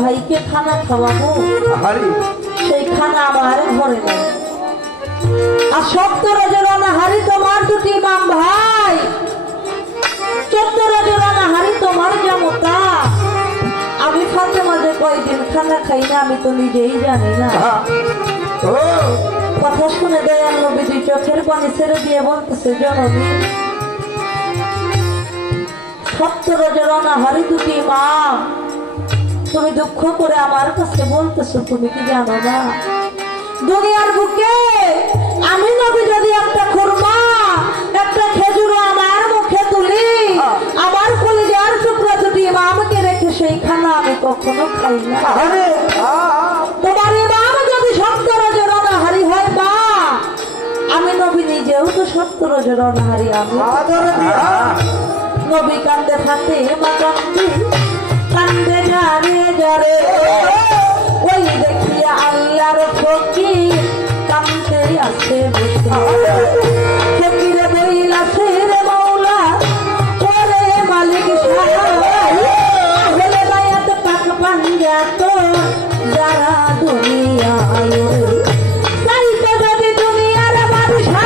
ভাইকে খানা খাওয়াবো সেই খানা আমার ঘরে নাই আর 70 জোড়া হাড়ি তোমার দুটি ইমাম ভাই 14 জোড়া হাড়ি তোমার জামতা আমি ফাতেমা যে কয়দিন খানা খাই না আমি তো নিজেই জানি না কথা শুনে দয়াল নবী দুই চোখের পানি ছেড়ে দিয়ে বলতেছে জননী 70 জোড়া হাড়ি দুটি ইমাম তুমি দুঃখ করে আমার কাছে বলতেছো তুমি কি জানো না দুনিয়ার বুকে আমি নবী যদি একটা খুরমা একটা খেজুর আমার মুখে তুলি আমার কলিজার টুকরা দুটি ইমামকে রেখে সেই খানা আমি কখনো খাই না তোমার ইমাম যদি 70 জোড়া হাড়ি হয় মা আমি নবী নিজেও তো 70 জোড়া হাড়ি আমি নবী কান্দে থাকে মা কান্দে কান্দে গানে যারে ওই দেখিয়া আল্লাহর ফকির কান্দে আছে ফকিরে বইলাছে রে মাওলা ওরে মালিক সাহেব বায়াত পাক পাঞ্জা তো যারা দুনিয়ায় সাইতে যদি দুনিয়ার বাদশা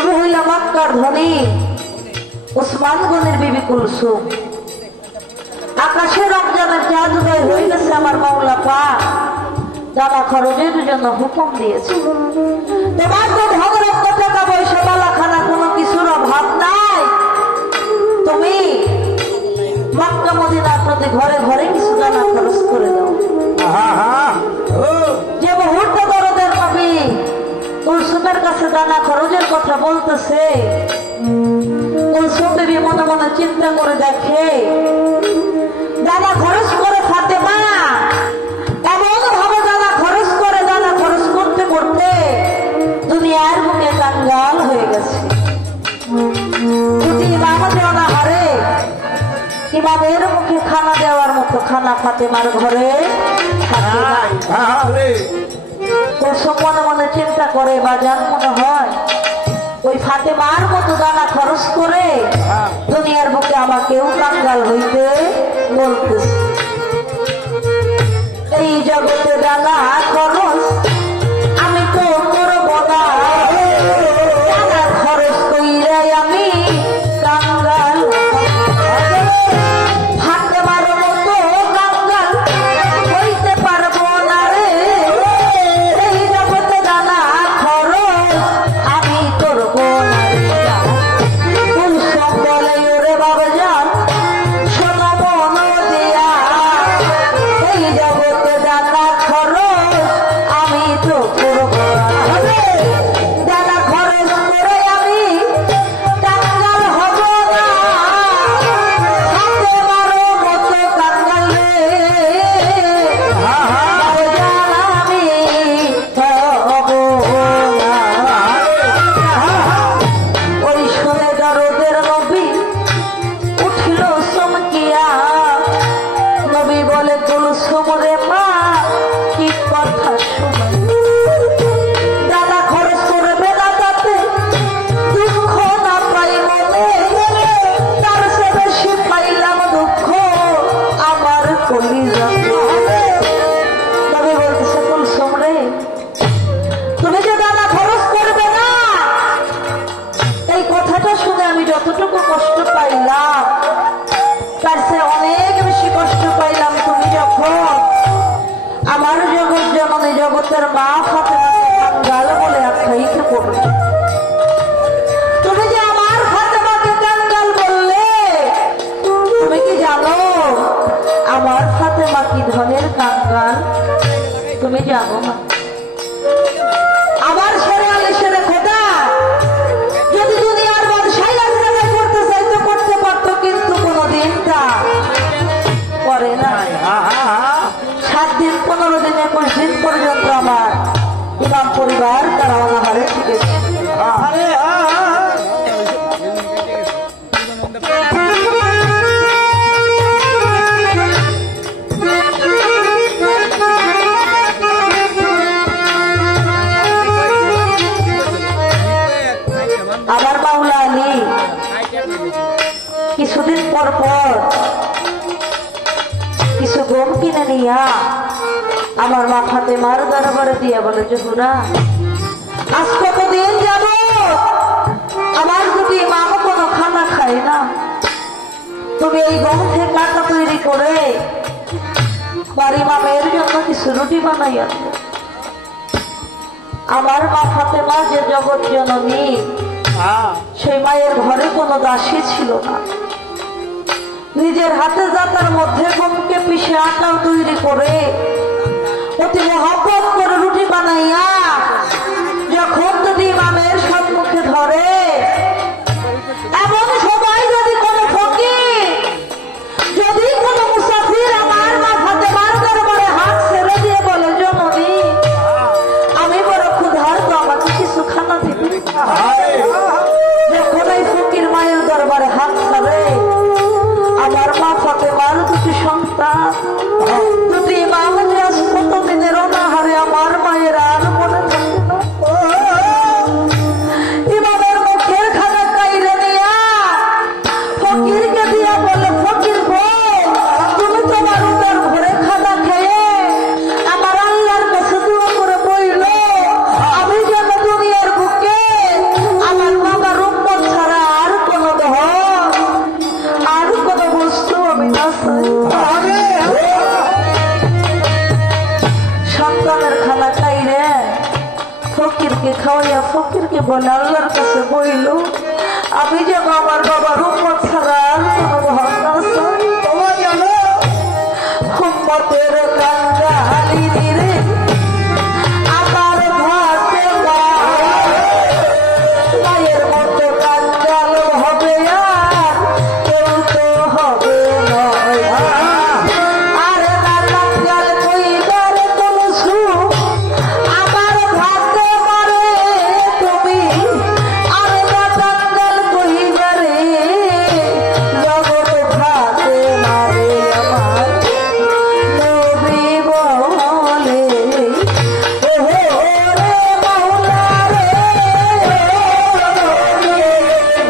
তুমি হইলা মক্কার ধনী উসমান গনির বিবি কুলসুম। আকাশে রমজানের চাঁদ উদয় হয়ে গেছে, আমার মাওলা পাক দানা খরচের জন্য হুকুম দিয়েছে। তোমার তো ধন টাকা পয়সা বালাখানা কোনো কিছুর অভাব নাই, তুমি মক্কা মদিনা প্রতি ঘরে ঘরে কিছু দানা খরচ করে দাও। যে মুহূর্তে দরদের নবী কুলসুমের কাছে দানা খরচের কথা বলতেছে, কুলসুম বিবি মনে মনে চিন্তা করে দেখে দানা খরচ করে ফাতেমা এমন ভাবে দানা খরচ করে, দানা খরচ করতে করতে দুনিয়ার বুকে কাঙ্গাল হয়ে গেছে। হারে ইমামের মুখে খানা দেওয়ার মতো খানা ফাতেমার ঘরে কুলসুম মনে মনে চিন্তা করে, বাজান মনে হয় ওই ফাতেমার মতো দানা খরচ করে দুনিয়ার বুকে আমাকেও কাঙ্গাল হইতে বলতেছে। এই জগতে দানা খরচ আমি তো করব না, দানা খরচ কইরে আমি কাঙ্গাল ফাতেমার মতো কাঙ্গাল হইতে পারবো না রে। এই জগতে দানা খরচ আমি করব না রে। কুলসুম বলে ওরে বাবা যান শোনো মন দিয়া, এই জগতে দানা খরচ আমি তো করব না রে। দানা খরচ করে আমি কাঙ্গাল হব না, ফাতেমার মতো কাঙ্গাল রে বাবাজান আমি হব না। ওই শুনে দরদের নবী উঠিল চমকিয়া, নবী বলে কুলসুম রে মা কি কথা শুনে, দানা খরচ করবে না তাতে দুঃখ না পাই মনে, তার সে বেশি পাইলাম দুঃখ আমার কলিজা। নবী বলতেছে কুলসুম রে তুমি যে দানা খরচ করবে না, এই কথাটা শুনে আমি যতটুকু কষ্ট পাইলাম তার সে অনেক বেশি কষ্ট পাইলাম তুমি যখন আমার জগৎ জননী জগতের মা ফাতেমাকে কাঙ্গাল বলে আখ্যায়িত করলে। তুমি যে আমার ফাতেমাকে কাঙ্গাল বললে, তুমি কি জানো আমার ফাতেমা কি ধনের কাঙ্গাল? তুমি জানো না? আমার সেরে আলে সেরে খোদা যদি দুনিয়ার ব্যবসায় রাস্তায় করতে চাইতো করতে পারতো, কিন্তু কোনোদিন তা করে না। 7 দিন 15 দিন 21 দিন পর্যন্ত আমার ইমাম পরিবার তারা অনাহারে থেকেছে। আমার মাওলা আলী কিছুদিন পর পর কিছু গম কিনে নিয়া আমার মা ফাতেমার দরবারে দিয়া বলে, জহুরা আজ কতদিন যাব আমার দুটি ইমাম কোনো খানা খায় না, তুমি এই গম থেকে আটা তৈরি করে আমার ইমামের জন্য কিছু রুটি বানাই আনবে। আমার মা ফাতেমা যে জগৎ জননী, সেই মায়ের ঘরে কোনো দাসী ছিল না, নিজের হাতে জাতার মধ্যে গমকে পিষে আটাও তৈরি করে অতি মহব্বত করে রুটি বানাইয়া যখন যদি ইমামের সম্মুখে ধরে, এমন সময় যদি কোনো ফকির যদি কোনো মুসাফির আমার মা ফাতেমার দরবারে হাত ছেড়ে দিয়ে বলে, জননী আমি বড় ক্ষুধার্ত, আমাকে কিছু খানা দিবে, যখন এই ফকির মায়ের দরবারে হাত ছাড়ে, আমার মা ফাতেমার দুটি সন্তান দুটি ইমাম কতদিনের অনাহারে আমার মায়ের আর মনে থাকে না। ইমামের মুখের খানা কাইরে নিয়া ফকিরকে দিয়া বলে, ফকির গো তুমি তোমার উদার ঘরে খানা খেয়ে আমার আল্লাহর কাছে দোয়া করে বইল আমি যেন দুনিয়ার বুকে আমার মা থেকে বলে আল্লাহর কাছে বইল আমি যেন আমার বাবার উম্মত ছাড়া আর কোনো ভাবনা চাই। তোমার জানো উম্মতের কাঙ্গালি রে আমার ভাতে মায়ের মতো কাঙ্গাল হবে আর কেউ তো হবে নয়। আরে না কাঙ্গাল কইবার কোনো সুখ আমার ভাতে মারে তুমি। আরে না কাঙ্গাল কইবারে জগৎ ভাতে মারে আমার নবী বলে ওহো রে মাওলা রে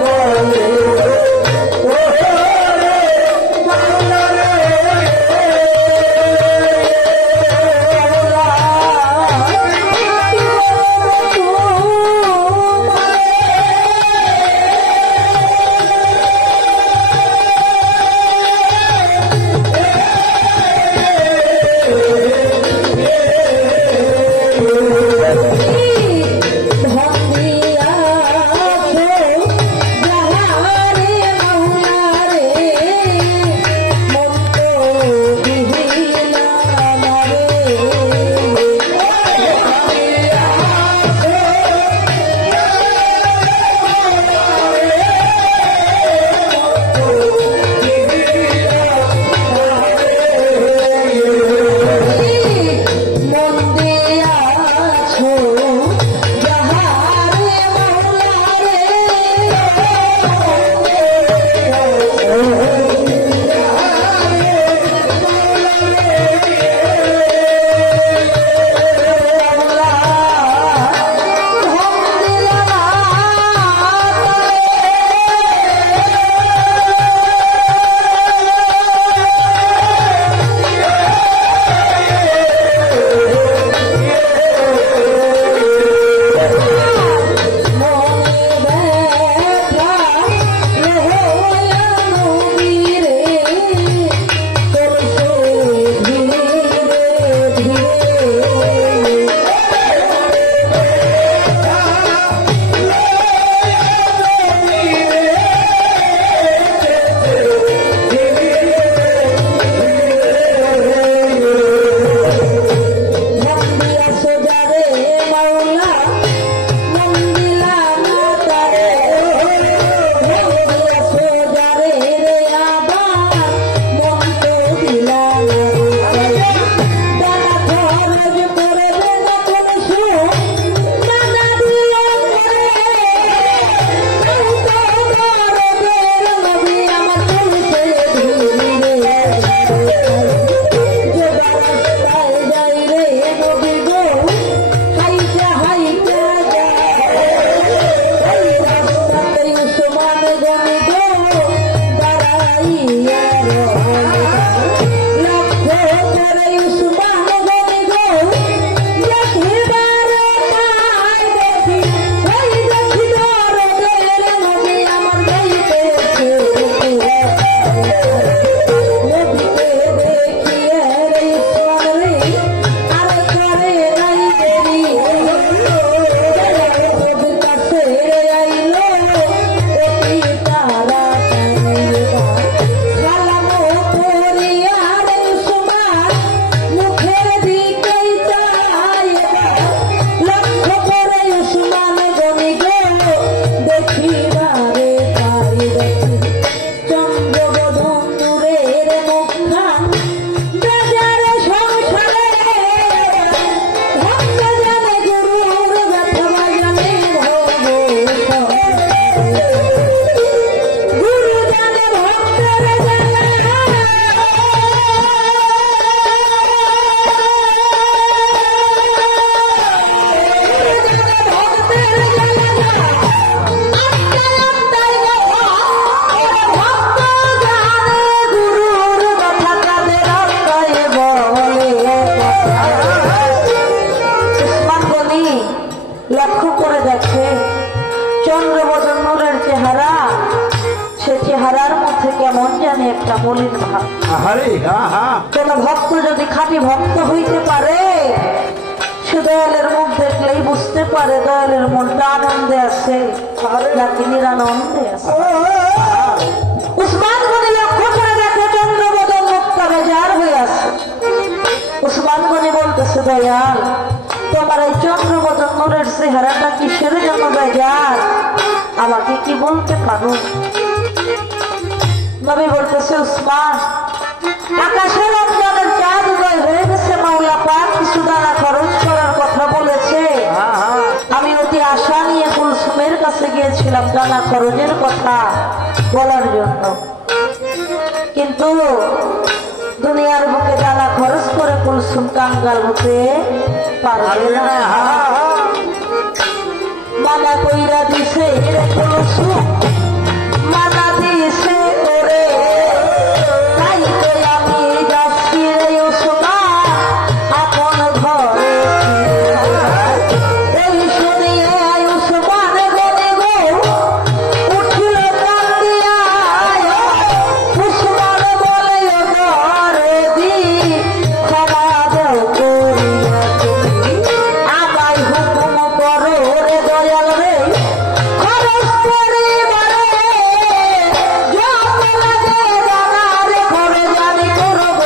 বলে ওহো রে মাওলা রে একটা মলিন ভাব। কোন ভক্ত যদি খাঁটি ভক্ত হইতে পারে সে দয়ালের মুখ দেখলেই বুঝতে পারে দয়ালের মনটা আনন্দে আছে নাকি নিরানন্দে আছে। উসমান গনি লক্ষ্য করে দেখে চন্দ্রবদন মুক্তা বেজার হয়ে আছে। উসমান গনি বলতেছে দয়াল তোমার এই চন্দ্রবদন নূরের চেহারাটা কিসের জন্য বেজার আমাকে কি বলতে পারো? নবী বলতেছে উসমান আকাশে রমজানের চাঁদ উদয় হয়ে গেছে, মাওলা পাক কিছু দানা খরচ করার কথা বলেছে। আমি অতি আশা নিয়ে কুলসুমের কাছে গিয়েছিলাম দানা খরচের কথা বলার জন্য, কিন্তু দুনিয়ার বুকে দানা খরচ করে কুলসুম কাঙ্গাল হতে পারবে না। মানা কইরা দিছে কুলসুম মানা দিছে করে তাই তো আমি যাচ্ছি রে উসমান আপন ঘরে। এই শুনিয়ে উসমান গনি গো উঠিল কান্দিয়া। উসমান বলে ঘরে দি ক্ষমা দাও করিয়া তুমি আমায় হুকুম করো রে দয়াল রে খরচ করিবারে যত লাগে জানার ঘরে জানি করব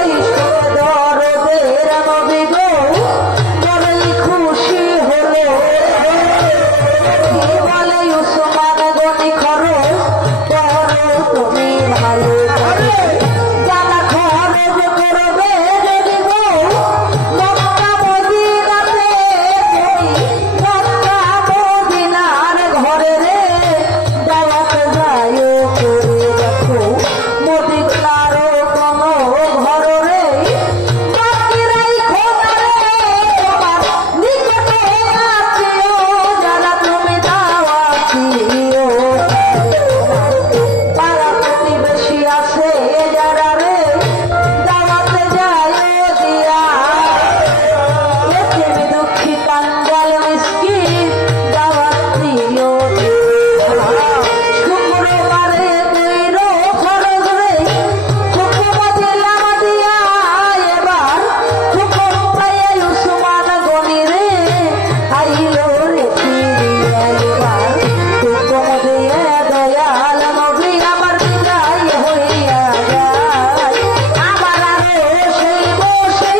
এই দরদের নবী গো বড়ই খুশি হলো। কি বলে উসমান গনি খরচ করো তুমি ভালো করে জানা খরচ করবে যদি গো মক্কা মদিনাতে মক্কা মদিনার ঘরে রে দাওয়াত যায় করে দেখো মদিনার কোনো ঘর রে বাকি রাইখো না রে তোমার নিকটে আত্মীয় যারা তুমি দাওয়াতিও পাড়া প্রতিবেশী আছে যারা রে দাওয়াতে যায় দিয়া। এতে দুঃখী কাঙ্গাল মিসকিন দাওয়াত দিও শুক্রবারে কইর খরচ রে হুকুম দিলাম দিয়া। এবার হুকুম পাইয়া উসমান গনি রে আইল রে ফিরিয়া। এবার হুকুম দিয়ে দয়াল নবী আমার বিদায় হইয়া যায়। আমার আরো সেই বসে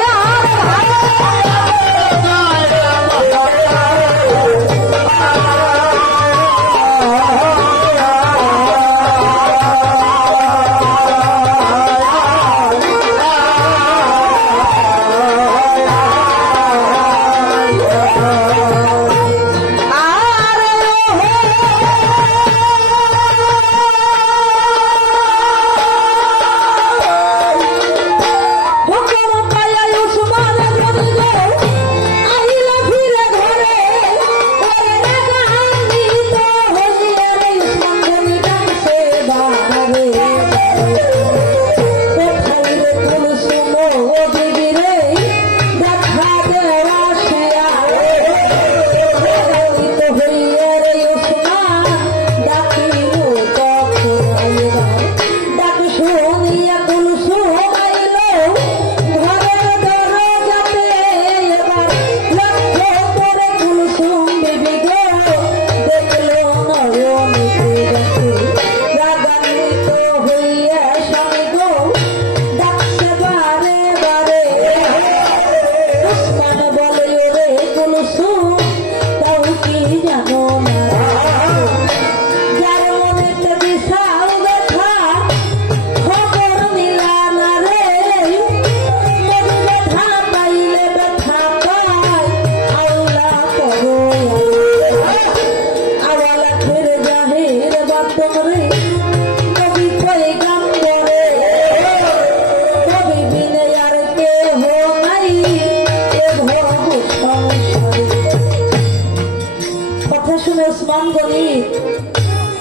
হুকুম পাইয়া উসমান গনি গো আইল ফিরে ঘরে। ওরে রাগান্বিত হইয়া রে উসমান গনি ডাকছে বারে কোথায় রে কুলসুম ও বিবি রে দেখা দেওয়া আসিয়া। রাগান্বিত হইয়া রে উসমান ডাকিল তখন ডাক শুনিয়া কুলসুম আইল ঘরের দরজাতে। এবার লক্ষ্য করে কুলসুম বিবি গো দেখল নয়নিতে দেখে রাগান্বিত হইয়া স্বামী গো ডাকছে বারে বারে। উসমান বলে ওরে কুলসুম তাও কি জানো না যার মনেতে বিশাল ব্যথা খবর নিলা না রে। মনে ব্যথা পাইলে ব্যথা পায় আল্লাহ করো আওয়ালা ফের জাহির বাতম রে নবী পয়গম্বরে নবী বিনে আর কেহ নাই এ ভব সংসারে। কথা শুনে উসমান গনি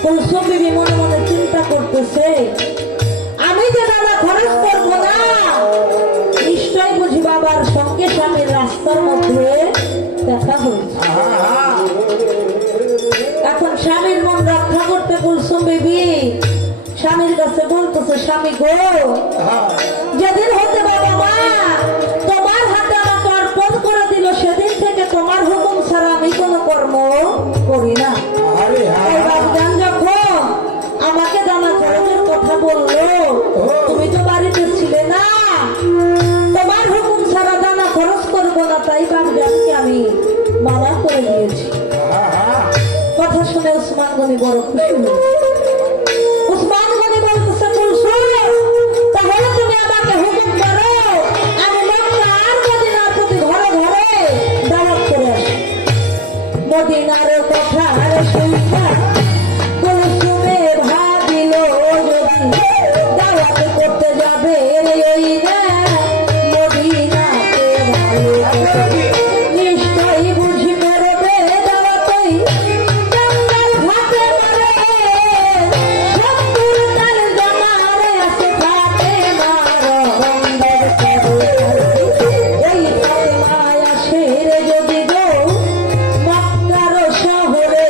কুলসুম বিবি মনে মনে চিন্তা করতেছে আমি যে দাদা খরচ করবো না নিশ্চয় বুঝি বাবার সঙ্গে স্বামীর রাস্তার মধ্যে দেখা হয়েছে। এখন স্বামীর মন রক্ষা করতে কুলসুম বিবি স্বামীর কাছে বলতেছে স্বামী গো যেদিন হতে বাবা মা গনি বড় খুশি হল। উসমান গনি বলতেছে তাহলে তুমি আমাকে হুকুম করো, আমি মক্কা আর মদিনার প্রতি ঘরে ঘরে দাওয়াত করে আসি। মদিনার কথা শুনতা কুলসুমে ভাবিল যদি দাওয়াত করতে যাবে ওই না মদিনাতে ভালো নিশ্চয়ই বুঝি করবে দাওয়াতই জঙ্গল ভাতে মারে সত্তর তাল জমারে আছে ফাতে মারো বন্ধের ওই ফাতেমায় আসে রে যদি গো মক্কার শহরে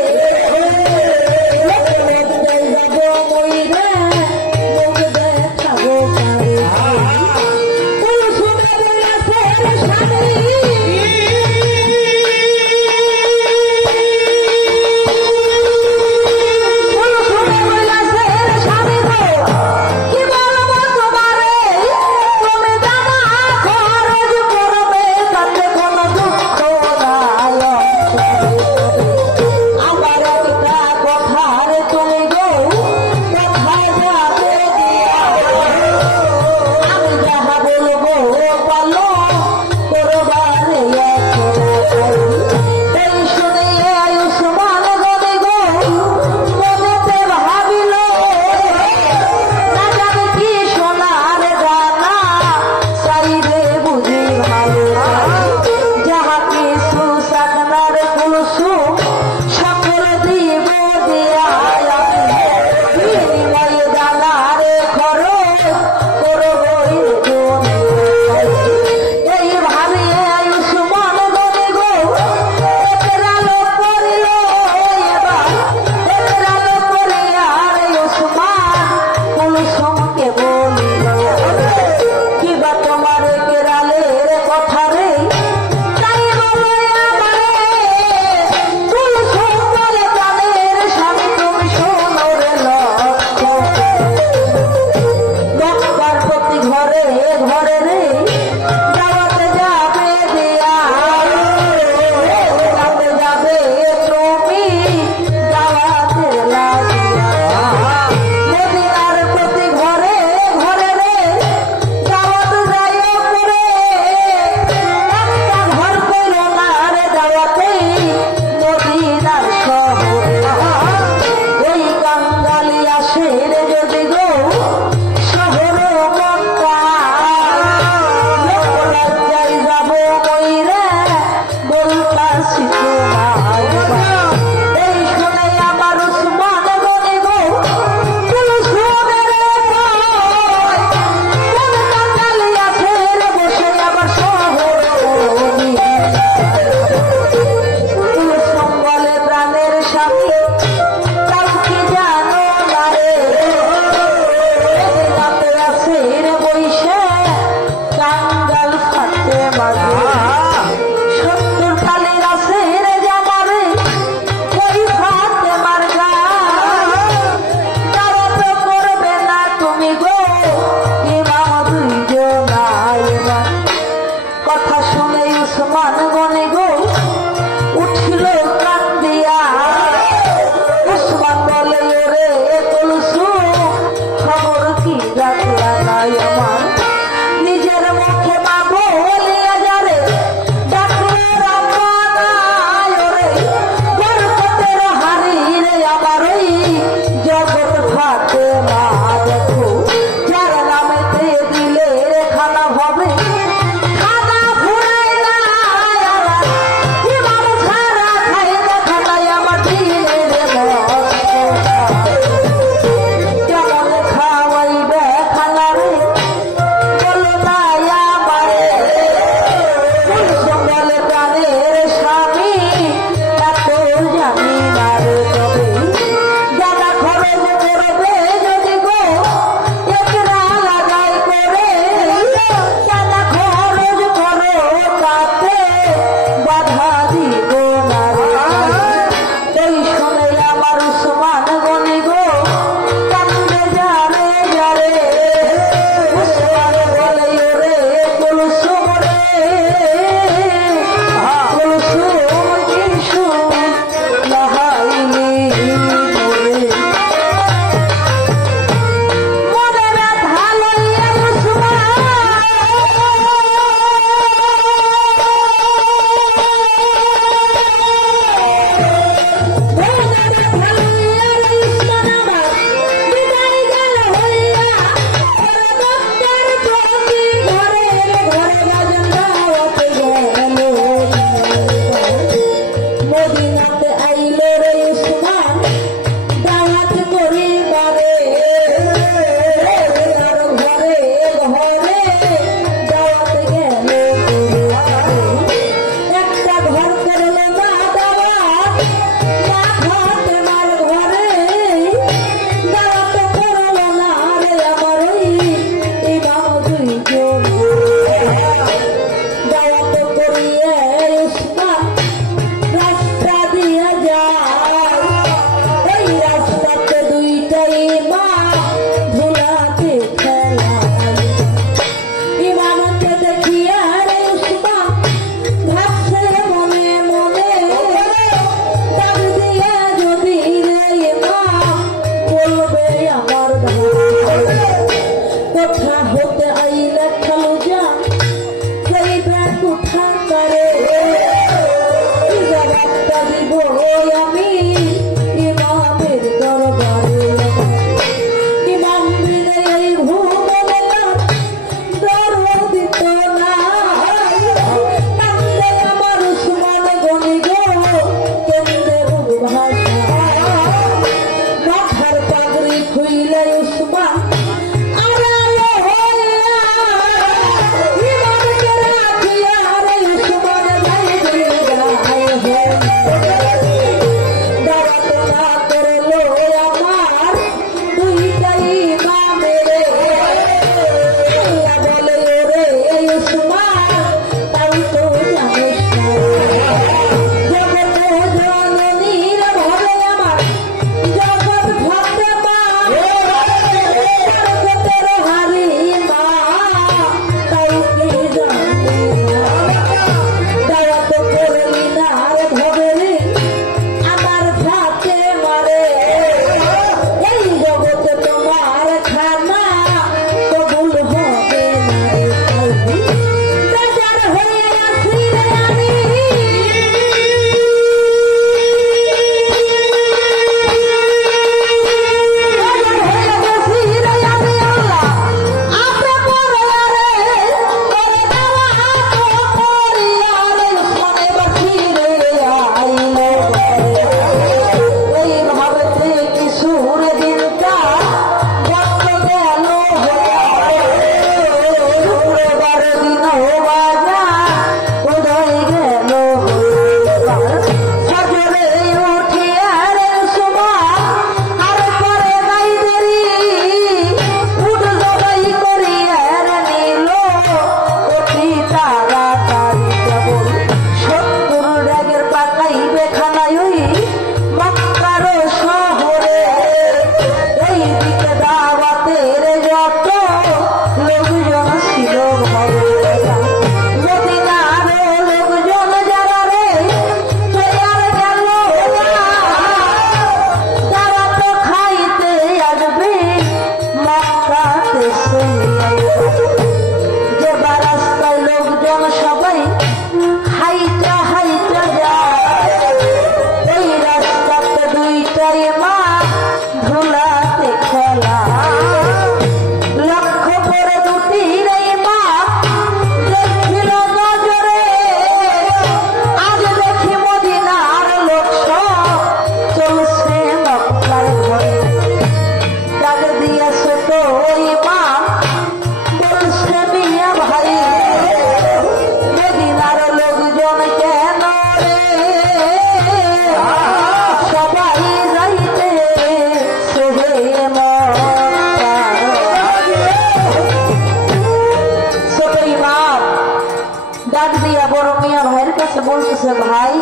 মদিনাতে আইলো রে উসমান দাওয়াত করিবারে আর ঘরে ঘরে দাওয়াত গেল একটা ঘর করলো না দাওয়াত মাথাতে মার ঘরে দাওয়াত করলো না রে আমার ওই ইমাম দুইজন দাওয়াত করিয়ে উসমান রাস্তা দিয়া যায় ওই রাস্তাতে দুইটাই মা ধুলাতে খেলায় ইমামকে দেখিয়া রে উসমান ভাবছে মনে মনে ডাক দিয়া যদি রে ইমাম বলবে আমার কোথা হতে আইলে খালু যা যাইবে কোথা করে জবাবটা দিব আমি ইমামের দরবারে ইমাম দিলে এই ভুবনের দরদ দিত না কান্দে আমার উসমান গনি গো কেন্দে ভাষা মাথার পাগড়ি খুইলে উসমান আড়ালে হইয়া ইমামকে রাখিয়া রে উসমান যাইবে গায়ে হইয়া দাওয়াত না করলো আমার দুইটাই ইমামেরে আল্লাহ বলে রে উসমান তাই তো জানিস না জগত জননীর ভরে আমার জগৎ ফাতেমা জগতের হারি মা তাই কি জানি না দাওয়াত করলি না রে ভবেরি আমার ফাতে মারে এই জগতে তোমার খানা কবুল হবে না রে কবি বেজার হয়ে আসি রে আমি বেজার হয়ে আসি রে আমি আল্লাহ আপে পরে রে করে দেওয়া তো করিয়া রে উসমানে বাসি রে আইলো এই ভাবতে কিশোর দিনটা যত গেল শুক্রবার দিন বাজা উদয় গেল সজরে উঠিয়া রে সুমন আর পরে নাই দেরি উঠ জবাই করিয়া রে নিল অতি তাড়াতাড়ি কেবল ৭০ ড্যাগের পাকাইবে খানায় ওই মক্কার শহরে এইদিকে দাওয়াতের যত লোকজন ছিল ঘরে মদিনার লোকজন যারা রে তৈয়ার গেল তারা তো খাইতে আসবে মক্কাতে যে রাস্তায় লোকজন সবাই হাইটা হাইটা যায় ওই রাস্তাতে দুইটাই মা ধুলাতে খেলা লক্ষ্য করে দুটি রে মা দেখছিল নজরে আজ দেখি মদিনার লোক সব চলছে মক্কার ঘরে ডাক দিয়েছে তো ওই মা বলছে মিয়া ভাই মদিনার লোকজন কেন রে সবাই যাইতে সেহে ছোট ইমাম ডাক দিয়া বড় মিয়া ভাইয়ের কাছে বলতেছে ভাই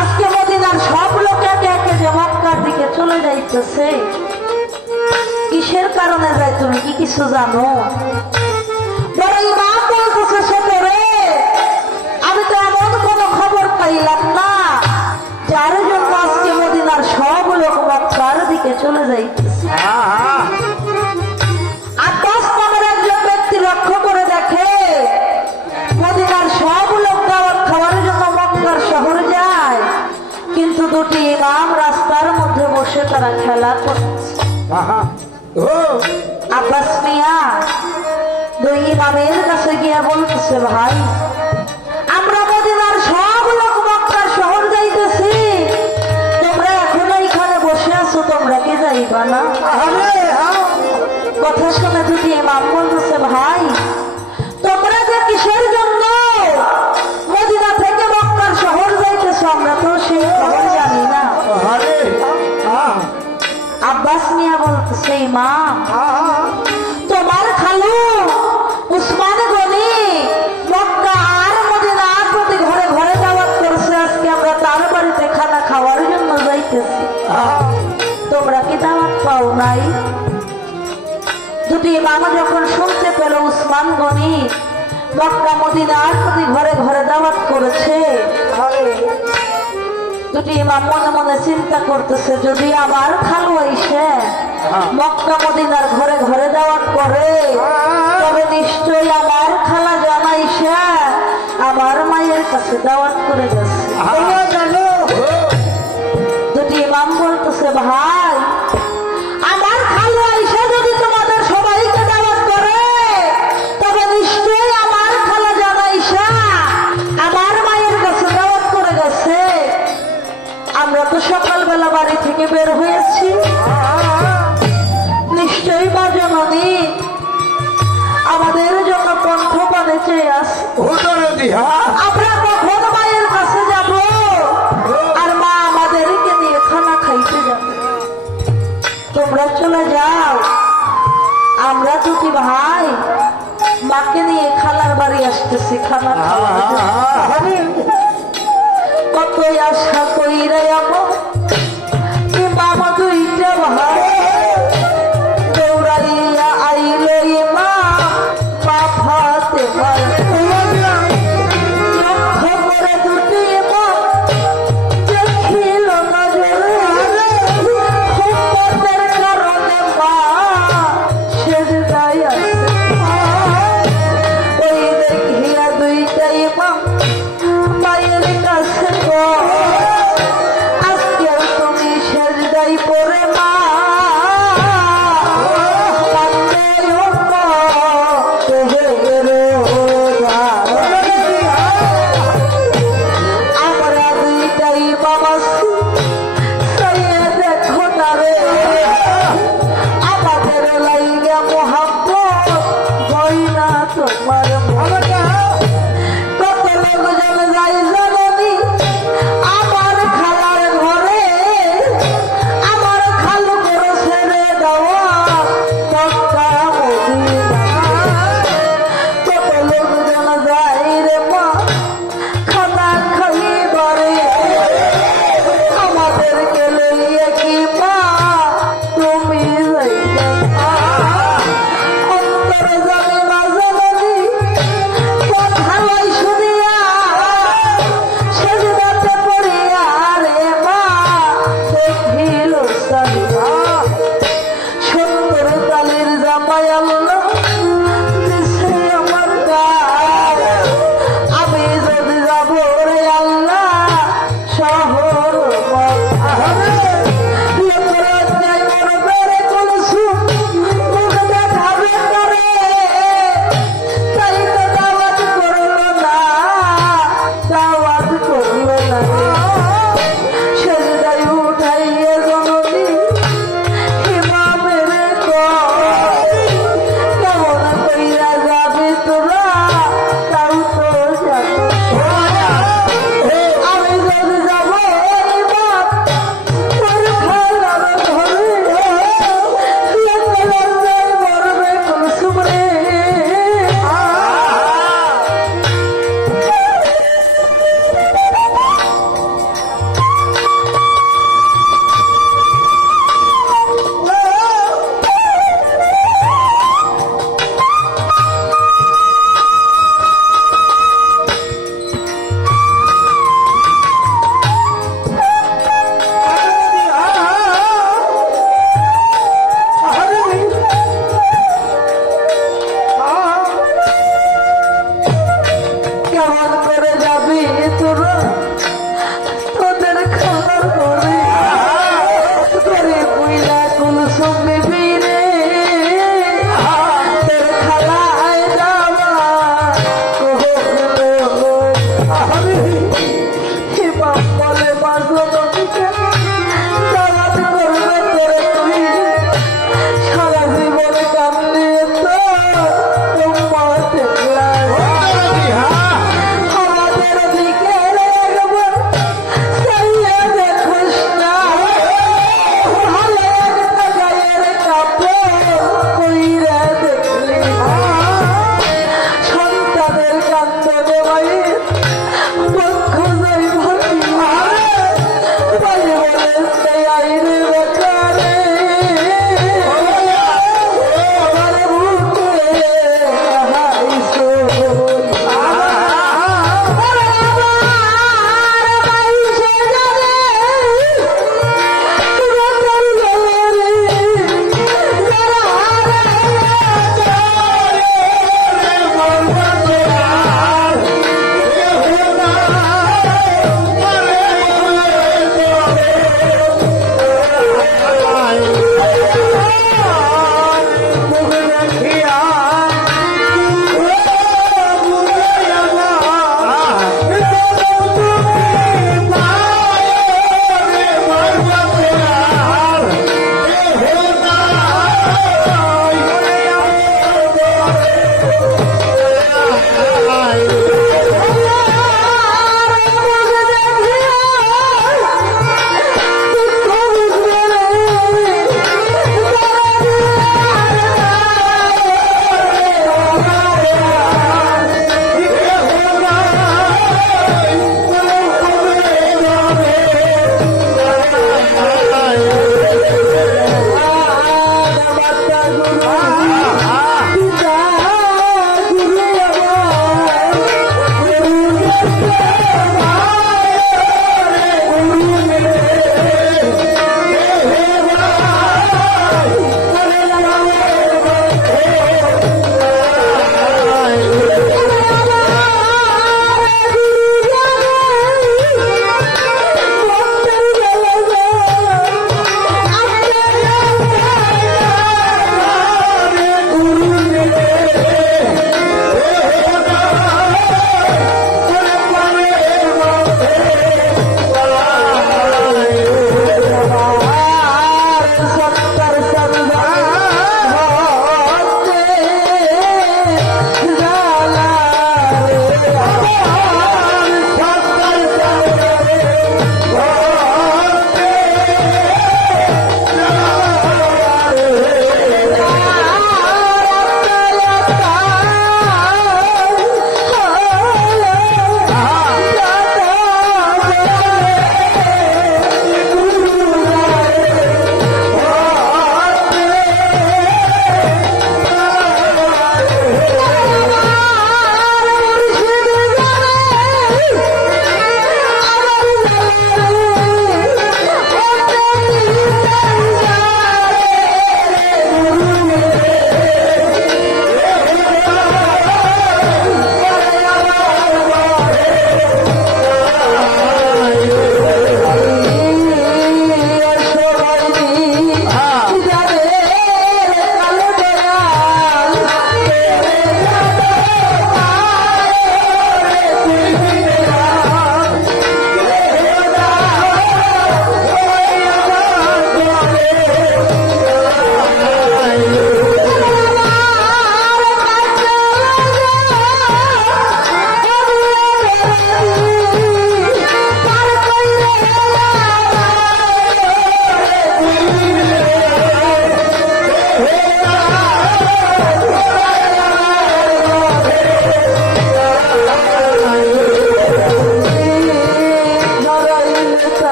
আজকে মদিনার সব লোক একে একে যে মক্কার দিকে চলে যাইতেছে কিসের কারণে যায় তুমি কি কিছু জানো বড় ইমাম বলতেছে ছোট রে আমি তো এমন কোনো খবর পাইলাম না যার জন্য আজকে মদিনার সব লোক মক্কার দিকে চলে যাইতেছে আব্বাস নামের একজন ব্যক্তি লক্ষ্য করে দেখে মদিনার সব লোক দাওয়াত খাওয়ার জন্য মক্কার শহরে যায় কিন্তু দুটি ইমাম রাস্তার মধ্যে বসে তারা খেলা করছে আব্বাস মিয়া দুই ইমামের কাছে গিয়ে বলতেছে ভাই আমরা মদিনার সব লোক করতেছে মা তোমার খালু উসমান গনি মক্কা আর মদিনা প্রতি ঘরে ঘরে দাওয়াত করেছে। আজকে আমরা তার বাড়িতে খানা খাওয়ার জন্য যাইতেছি। তোমরা কি দাওয়াত পাও নাই? দুটি ইমাম যখন শুনতে পেল উসমান গনি মক্কা মদিনা আর প্রতি ঘরে ঘরে দাওয়াত করেছে, দুটি ইমাম মনে মনে চিন্তা করতেছে যদি আমার খালু এসে মক্কা মদিনার ঘরে ঘরে দাওয়াত করে তবে নিশ্চয়ই আমার খালা জানাইছে আমার মায়ের কাছে দাওয়াত করে গেছে। দুটি ইমাম বলতেছে ভাই আমার খালু এসে যদি তোমাদের সবাইকে দাওয়াত করে তবে নিশ্চয়ই আমার খালা জানাইছে আমার মায়ের কাছে দাওয়াত করে গেছে। আমরা তো সকালবেলা বাড়ি থেকে বের হয়েছি, নিশ্চয়ই মা জননী আমাদের জন্য কণ্ঠ পানে চেয়ে আসে। আমরা কখন মায়ের কাছে যাব আর মা আমাদেরকে নিয়ে খানা খাইতে যাবে? তোমরা চলে যাও, আমরা দুটি ভাই মাকে নিয়ে খালার বাড়ি আসতেছি খানা খাওয়ার জন্য। কতই আশা কইরা আমার ইমাম দুইটা ভাই দৌড়াইয়া আইল ইমাম মাথাতে লক্ষ্য করে দুটি ইমাম দেখিল নজরে হুম্মতের কারণে মা সেজদায় আছে। ওই দেখিয়া দুইটা ইমাম মায়ের কাছে আজকে তুমি সেজদাই পড়ে মা আমরা দুইটাই বাবা দেখো না রে আমাদের লাইগা মোহাম্মদ হয় না তোমার কত লোকজন যাই জানি আমার খালার ঘরে আমার খালু করে ছেড়ে দেওয়া মক্কা মদিনা। কত লোকজন যাই রে মা খানা খাইবারে আমাদেরকে লইয়া কি মা তুমি যাইবে? অন্তরে জানি না জানি কথাই শুনিয়া সেজদাতে পড়িয়া রে মা দেখিল সাহিয়া 70 তালির জামাই আল্লাহ দিছে আমার গায়ে। আমি যদি যাব রে আল্লাহ শহর